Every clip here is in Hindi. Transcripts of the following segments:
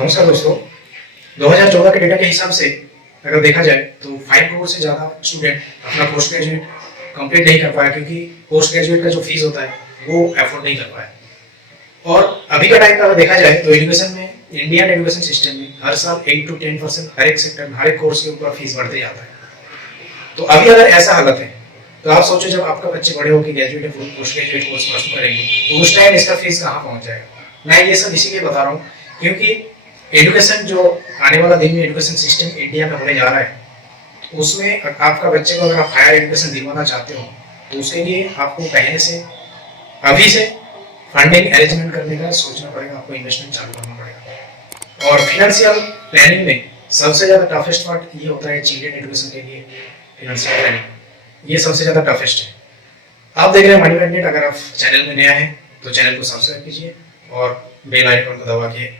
नमस्कार दोस्तों। 2014 के डेटा के हिसाब से अगर देखा जाए तो 5 करोड़ से ज़्यादा स्टूडेंट अपना पोस्ट ग्रेजुएट कंप्लीट नहीं कर पाया, क्योंकि पोस्ट ग्रेजुएट का जो फीस होता है वो अफोर्ड नहीं कर पाया। और अभी का टाइम का अगर देखा जाए तो एजुकेशन में, इंडियन एजुकेशन सिस्टम में हर साल 8 to 10% हर एक सेक्टर में, हर एक कोर्स के ऊपर फीस बढ़ते जाता है। तो अभी अगर ऐसा हालत है तो आप सोचो, जब आपका बच्चे बड़े होकर ग्रेजुएट या पोस्ट ग्रेजुएट कोर्स परस्यू करेंगे तो उस टाइम इसका फीस कहाँ पहुंच जाएगा। मैं ये सब इसीलिए बता रहा हूँ क्योंकि एजुकेशन जो आने वाला दिन में एजुकेशन सिस्टम इंडिया में होने जा रहा है, उसमें आपका बच्चे को अगर आप हायर एजुकेशन दिलवाना चाहते हो तो उसके लिए आपको पहले से, अभी से फंडिंग अरेंजमेंट करने का सोचना पड़ेगा, आपको इन्वेस्टमेंट चालू करना पड़ेगा। और फिनेंशियल प्लानिंग में सबसे ज़्यादा टफेस्ट पार्ट ये होता है चिल्ड्रन एजुकेशन के लिए फिनेंशियल प्लानिंग, ये सबसे ज़्यादा टफेस्ट है। आप देख रहे हैं मनी मैग्नेट। अगर आप चैनल में नया है तो चैनल को सब्सक्राइब कीजिए और बेल आइकन को दबा के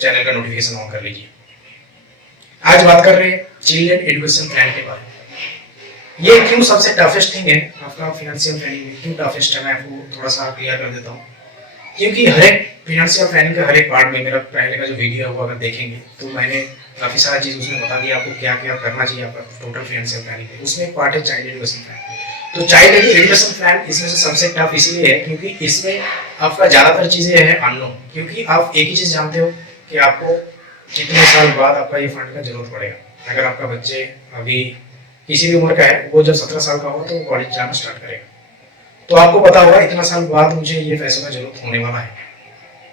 चैनल का नोटिफिकेशन ऑन कर लीजिए। आज बात कर रहे हैं चिल्ड्रन एजुकेशन प्लान के बारे में। ये क्यों सबसे टफेस्ट थिंग है आपका फिनेंशियल प्लानिंग में, क्यों टफेस्ट है, मैं आपको थोड़ा सा क्लियर कर देता हूँ। क्योंकि हर एक फिनेंशियल प्लानिंग का हर एक पार्ट में, मेरा पहले का जो वीडियो है वो अगर देखेंगे तो मैंने काफ़ी सारा चीज़ उसमें बता दिया आपको क्या क्या करना चाहिए आपका टोटल फिनेंशियल प्लानिंग में। उसमें एक पार्ट है चाइल्ड एजुकेशन प्लान। तो चाइल्ड एजुकेशन प्लान इसमें से सबसे टफ इसलिए है क्योंकि इसमें आपका ज़्यादातर चीज़ें हैं अननोन। क्योंकि आप एक ही चीज़ जानते हो कि आपको कितने साल बाद आपका ये फंड का जरूरत पड़ेगा। अगर आपका बच्चे अभी किसी भी उम्र का है, वो जब 17 साल का होगा तो कॉलेज जाना स्टार्ट करेगा, तो आपको पता होगा इतना साल बाद मुझे ये पैसों का जरूरत होने वाला है।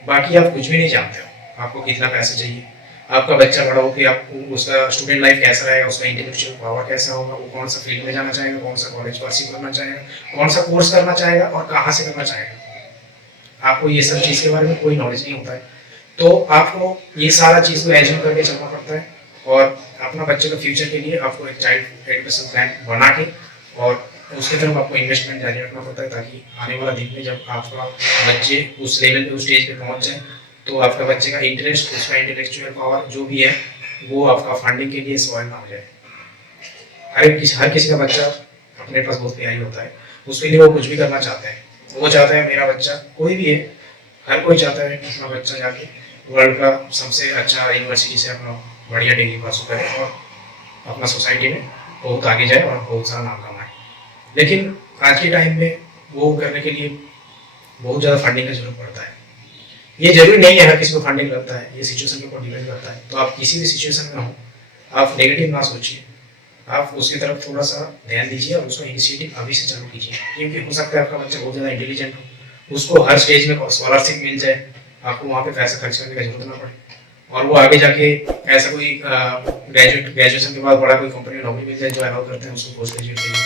बाकी आप कुछ भी नहीं जानते हो आपको कितना पैसा चाहिए। आपका बच्चा बड़ा हो कि आपको उसका स्टूडेंट लाइफ कैसा रहेगा, उसका इंटेलेक्चुअल पावर कैसा होगा, वो कौन सा फील्ड में जाना चाहेगा, कौन सा कॉलेज परस्यू करना चाहेगा, कौन सा कोर्स करना चाहेगा और कहाँ से करना चाहेगा। आपको ये सब चीज़ के बारे में कोई नॉलेज नहीं होता है। तो आपको ये सारा चीज़ को एज्यूम करके चलना पड़ता है और अपना बच्चे का फ्यूचर के लिए आपको एक चाइल्ड एजुकेशन प्लान बना के और उसकी तरफ आपको इन्वेस्टमेंट जारी रखना पड़ता है, ताकि आने वाला दिन में जब आपका बच्चे उस लेवल पे, उस स्टेज पे पहुंच जाए तो आपका बच्चे का इंटरेस्ट, उसका इंटेलेक्चुअल पावर जो भी है वो आपका फंडिंग के लिए सवाल ना हो जाए। हर किसी का बच्चा अपने पास बहुत प्यारी होता है, उसके लिए वो कुछ भी करना चाहते हैं। वो चाहता है मेरा बच्चा, कोई भी है, हर कोई चाहता है अपना बच्चा जाके वर्ल्ड का सबसे अच्छा यूनिवर्सिटी से अपना बढ़िया डिग्री परस्यू करे और अपना सोसाइटी में बहुत आगे जाए और बहुत सारा नाम कमाए। लेकिन आज के टाइम में वो करने के लिए बहुत ज़्यादा फंडिंग का जरूरत पड़ता है। ये जरूरी नहीं है हर किसी को फंडिंग लगता है, ये सिचुएशन के ऊपर डिपेंड करता है। तो आप किसी भी सिचुएशन में हो, आप नेगेटिव ना सोचिए, आप उसकी तरफ थोड़ा सा ध्यान दीजिए और उसको इनिशिएटिव अभी से चालू कीजिए। क्योंकि हो सकता है आपका बच्चा बहुत ज़्यादा इंटेलिजेंट हो, उसको हर स्टेज में स्कॉलरशिप मिल जाए, आपको वहाँ पे पैसा खर्च करने की जरूरत ना पड़े और वो आगे जाके ऐसा कोई ग्रेजुएशन के बाद बड़ा कोई कंपनी में नौकरी मिल जाए जो अलाउ करते हैं उसको पोस्ट ग्रेजुएट के लिए।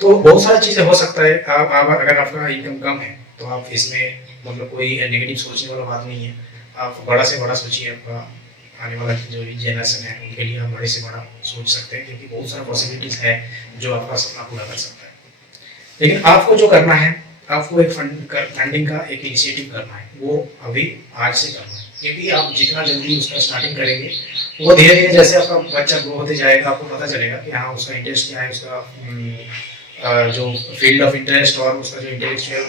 तो बहुत सारी चीज़ें हो सकता है। आप अगर आपका इनकम कम है तो आप इसमें मतलब कोई नेगेटिव सोचने वाला बात नहीं है। आप बड़ा से बड़ा सोचिए, आपका आने वाला जो जनरेशन है उनके लिए आप बड़े से बड़ा सोच सकते हैं, क्योंकि बहुत सारा पॉसिबिलिटीज है जो आपका सपना पूरा कर सकता है। लेकिन आपको जो करना है, आपको एक फंडिंग का एक इनिशिएटिव करना है, वो अभी आज से करना है। क्योंकि आप जितना जल्दी उसका स्टार्टिंग करेंगे वो धीरे धीरे जैसे आपका बच्चा ग्रो होते जाएगा आपको पता चलेगा कि हाँ उसका इंटरेस्ट क्या है, उसका जो फील्ड ऑफ इंटरेस्ट और उसका जो इंटेलेक्चुअल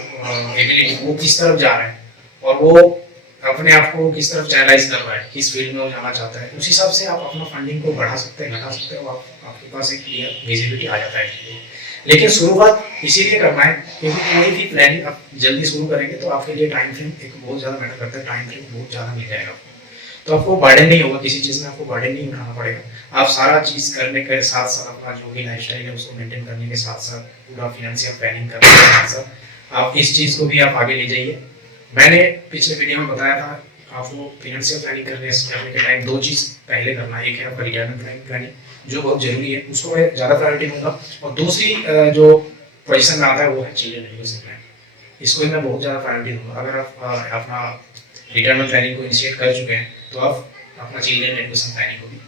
एबिलिटी वो किस तरफ जा रहा है और वो अपने आप को किस तरफ चैनलाइज कर रहा है, किस फील्ड में वो जाना चाहता है। उस हिसाब से आप अपना फंडिंग को बढ़ा सकते हैं, घटा सकते हो, आपके पास एक क्लियर विजिबिलिटी आ जाता है। लेकिन शुरुआत इसीलिए करना है क्योंकि कोई भी प्लानिंग आप जल्दी शुरू करेंगे तो आपके लिए टाइम फ्रेम एक बहुत ज़्यादा मैटर करता है, टाइम फ्रेम बहुत ज़्यादा मिल जाएगा आपको, तो आपको बर्डन नहीं होगा, किसी चीज़ में आपको बर्डन नहीं उठाना पड़ेगा। आप सारा चीज़ करने के साथ साथ अपना जो भी लाइफस्टाइल है उसको मेंटेन करने के साथ साथ पूरा फिनेंशियल प्लानिंग करने के साथ साथ आप इस चीज़ को भी आप आगे ले जाइए। मैंने पिछले वीडियो में बताया था आपको फिनेंशियल प्लानिंग करने के टाइम दो चीज़ पहले करना है। एक है आपका रिटायरमेंट प्लानिंग जो बहुत जरूरी है, उसको मैं ज़्यादा प्रायोरिटी दूंगा, और दूसरी जो पोजीशन में आता है वो है चिल्ड्रन एजुकेशन प्लान, इसको मैं बहुत ज़्यादा प्रायोरिटी दूंगा। अगर आप अपना रिटायरमेंट प्लानिंग को इनिशिएट कर चुके हैं तो आप अपना चिल्ड्रन एजुकेशन प्लानिंग को भी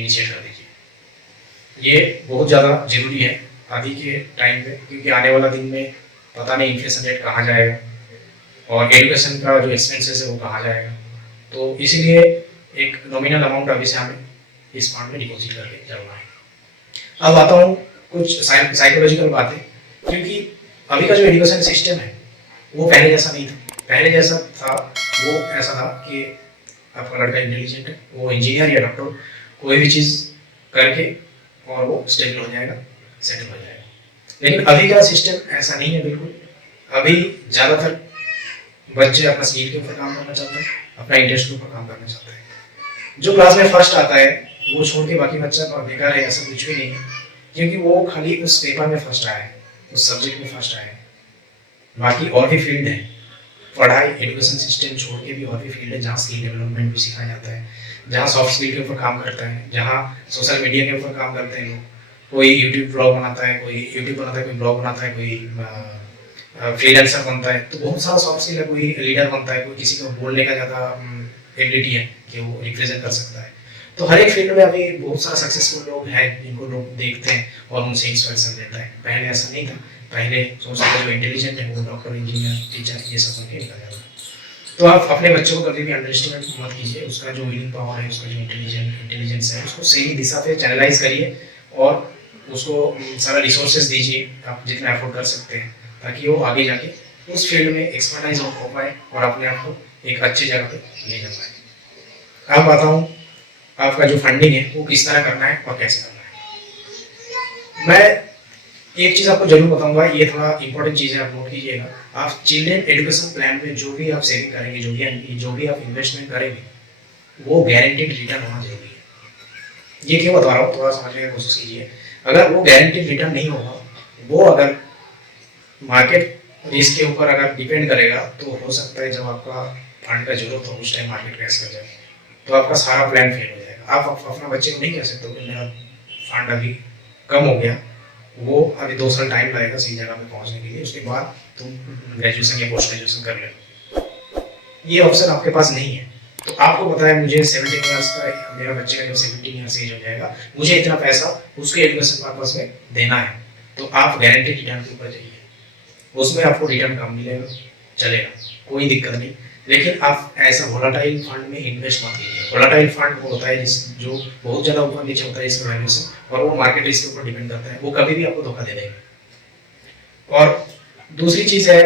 इनिशिएट कर दीजिए। ये बहुत ज़्यादा जरूरी है अभी के टाइम पे, क्योंकि आने वाला दिन में पता नहीं इन्फ्लेशन रेट कहाँ जाएगा और एजुकेशन का जो एक्सपेंसेस है वो कहाँ जाएगा। तो इसीलिए एक नॉमिनल अमाउंट अभी से हमें इस फंड में डिपॉजिट करके चलना है। अब आता हूँ कुछ साइकोलॉजिकल बातें, क्योंकि अभी का जो एजुकेशन सिस्टम है वो पहले जैसा नहीं था। पहले जैसा था वो ऐसा था कि आपका लड़का इंटेलिजेंट है, वो इंजीनियर या डॉक्टर कोई भी चीज़ करके और वो स्टेबल हो जाएगा, सेटल हो जाएगा। लेकिन अभी का सिस्टम ऐसा नहीं है बिल्कुल। अभी ज़्यादातर बच्चे अपना स्किल के ऊपर काम करना चाहते हैं, अपना इंटरेस्ट के ऊपर काम करना चाहते हैं। जो क्लास में फर्स्ट आता है वो छोड़ के बाकी बच्चा और बेकार है, ऐसा कुछ भी नहीं है, क्योंकि वो खाली उस पेपर में फर्स्ट आया है, उस सब्जेक्ट में फर्स्ट आया है। बाकी और भी फील्ड है, पढ़ाई एजुकेशन सिस्टम छोड़ के भी और भी फील्ड है जहाँ स्किल डेवलपमेंट भी सिखाया जाता है, जहाँ सॉफ्ट स्किल के ऊपर काम करता है, जहाँ सोशल मीडिया के ऊपर काम करते हैं लोग। कोई यूट्यूब ब्लॉग बनाता है, कोई यूट्यूब बनाता है, कोई ब्लॉग बनाता है, कोई फ्रीलांसर बनता है, तो बहुत सारा सॉफ्ट स्किल है। कोई लीडर बनता है, कोई किसी को बोलने का ज़्यादा एबिलिटी है कि वो रिप्रेजेंट कर सकता है। तो हर एक फील्ड में अभी बहुत सारा सक्सेसफुल लोग हैं जिनको लोग देखते हैं और उनसे इंस्पिरेशन लेता है। पहले ऐसा नहीं था, पहले सोचते थे जो इंटेलिजेंट है वो डॉक्टर, इंजीनियर, टीचर ये सब बनके निकल जाता। तो आप अपने बच्चों को कभी भी अंडर एस्टिमेट मत कीजिए। उसका जो विनिंग पावर है, उसका जो इंटेलिजेंस है, उसको सही दिशा पे चैनलाइज करिए और उसको सारा रिसोर्सेज दीजिए आप जितना अफोर्ड कर सकते हैं, ताकि वो आगे जाके उस फील्ड में एक्सपर्टाइज हो पाए और अपने आप को एक अच्छी जगह पे ले जा पाए। अब बताऊँ आपका जो फंडिंग है वो किस तरह करना है और कैसे करना है। मैं एक चीज़ आपको जरूर बताऊंगा, ये थोड़ा इंपॉर्टेंट चीज़ है, आप नोट कीजिएगा। आप चिल्ड्रन एजुकेशन प्लान में जो भी आप सेविंग करेंगे, जो भी आप इन्वेस्टमेंट करेंगे, वो गारंटीड रिटर्न होना जरूरी है। ये क्यों बता रहा हूँ, थोड़ा समझने की कोशिश कीजिए। अगर वो गारंटीड रिटर्न नहीं होगा, वो अगर मार्केट रिस्क के ऊपर अगर डिपेंड करेगा, तो हो सकता है जब आपका फंड का जरूरत हो उस टाइम मार्केट क्रैश कर जाए, तो आपका सारा प्लान फेल हो जाएगा। आप अपना बच्चे को नहीं कह सकते हो कि मेरा फंड अभी कम हो गया, वो अभी 2 साल टाइम लगेगा सही जगह पे पहुंचने के लिए, उसके बाद तुम ग्रेजुएशन या पोस्ट ग्रेजुएशन कर ले। ये ऑप्शन आपके पास नहीं है। तो आपको पता है मुझे 17 ईयर्स का, मेरा बच्चे का जब 17 ईयर्स एज हो जाएगा, मुझे इतना पैसा उसके एजुकेशन पर्पस में देना है, तो आप गारंटी रिटर्न के ऊपर जाइए। उसमें आपको रिटर्न कम मिलेगा, चलेगा, कोई दिक्कत नहीं। लेकिन आप ऐसा वोलाटाइल फंड में इन्वेस्ट मत कीजिए। वोलाटाइल फंड वो होता है जो बहुत ज़्यादा ऊपर नीचे होता है इसका वैल्यूएशन, और वो मार्केट रिस्क के ऊपर डिपेंड करता है, वो कभी भी आपको धोखा दे देगा। और दूसरी चीज़ है,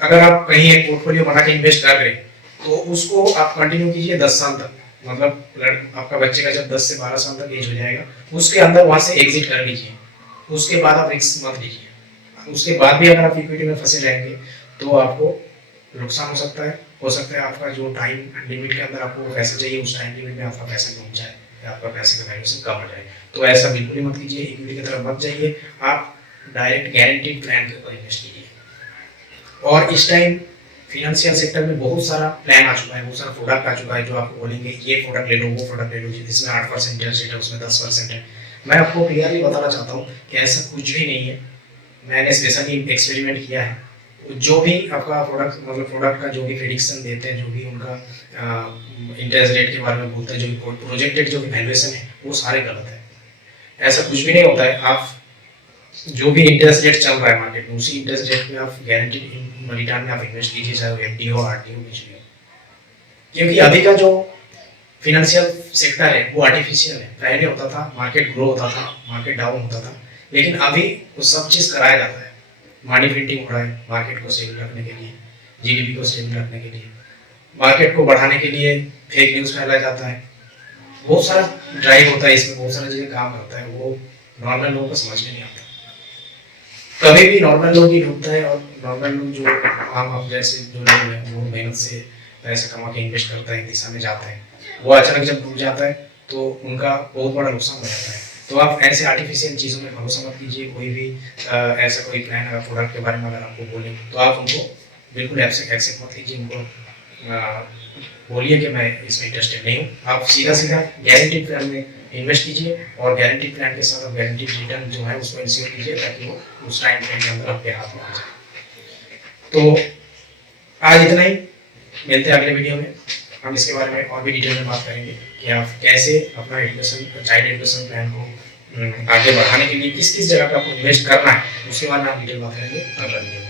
अगर आप कहीं एक पोर्टफोलियो बना के इन्वेस्ट कर रहे हैं, तो उसको आप कंटिन्यू कीजिए 10 साल तक। मतलब आपका बच्चे का जब 10 से 12 साल तक एज हो जाएगा, उसके अंदर वहाँ से एग्जिट कर लीजिए। उसके बाद आप रिस्क मत लीजिए। उसके बाद भी अगर आप इक्विटी में फंसे रहेंगे तो आपको नुकसान हो सकता है आपका जो टाइम लिमिट के अंदर आपको पैसा चाहिए, उस टाइम लिमिट में आपका पैसा पहुंच जाए या आपका पैसे का वैल्यूएशन कम हो जाए। तो ऐसा बिल्कुल ही मत कीजिए, इक्विटी की तरफ मत जाइए, आप डायरेक्ट गारंटीड प्लान के ऊपर इन्वेस्ट कीजिए। और इस टाइम फिनेंशियल सेक्टर में बहुत सारा प्लान आ चुका है, बहुत सारा प्रोडक्ट आ चुका है जो आपको बोलेंगे ये प्रोडक्ट ले लो, वो प्रोडक्ट ले लो, जिसमें 8% इंटरेस्ट रेट है, उसमें 10% है। मैं आपको क्लियरली बताना चाहता हूँ कि ऐसा कुछ भी नहीं है। मैंने स्पेशली एक्सपेरिमेंट किया है। जो भी आपका प्रोडक्ट का जो भी प्रेडिक्शन देते हैं, जो भी उनका इंटरेस्ट रेट के बारे में बोलते हैं, जो भी प्रोजेक्टेड जो भी वैल्यूएशन है, वो सारे गलत है। ऐसा कुछ भी नहीं होता है। आप जो भी इंटरेस्ट रेट चल रहा है मार्केट में, उसी इंटरेस्ट रेट में आप गारंटीड रिटर्न में आप इन्वेस्ट कीजिए, चाहे वो एफडी हो, आरडी हो, कुछ भी हो। क्योंकि अभी का जो फिनेंशियल सेक्टर है वो आर्टिफिशियल है। पहले होता था मार्केट ग्रो होता था, मार्केट डाउन होता था, लेकिन अभी वो सब चीज़ कराया जाता है। मनी प्रिंटिंग हो रहा है मार्केट को स्टेबल रखने के लिए, जीडीपी को स्टेबल रखने के लिए, मार्केट को बढ़ाने के लिए फेक न्यूज़ फैलाया जाता है। बहुत सारा ड्राइव होता है, इसमें बहुत सारी चीज़ें काम करता है, वो नॉर्मल लोगों को समझ में नहीं आता। कभी भी नॉर्मल लोग ही डूबता है, और नॉर्मल लोग जो हम जैसे जो लोग हैं वो मेहनत से पैसे कमा के इन्वेस्ट करता है, एक दिशा में जाता है, वो अचानक जब डूब जाता है तो उनका बहुत बड़ा नुकसान हो जाता है। तो आप ऐसे आर्टिफिशियल चीज़ों में भरोसा मत कीजिए। कोई भी ऐसा कोई प्लान अगर प्रोडक्ट के बारे में अगर आपको बोले, तो आप उनको बिल्कुल एक्सेप्ट मत कीजिए। उनको बोलिए कि मैं इसमें इंटरेस्टेड नहीं हूँ। आप सीधा गारंटीड प्लान में इन्वेस्ट कीजिए, और गारंटीड प्लान के साथ आप गारंटीड रिटर्न जो है उसको इंश्योर कीजिए, ताकि वो उस टाइम फ्रेम के अंदर आपके हाथ में आ जाए। तो आज इतना ही, मिलते हैं अगले वीडियो में। हम इसके बारे में और भी डिटेल में बात करेंगे कि आप कैसे अपना एजुकेशन, चाइल्ड एजुकेशन प्लान को आगे बढ़ाने के लिए किस किस जगह पे आपको इन्वेस्ट करना है, उसके बारे में हम डिटेल बात करेंगे अगला वीडियो।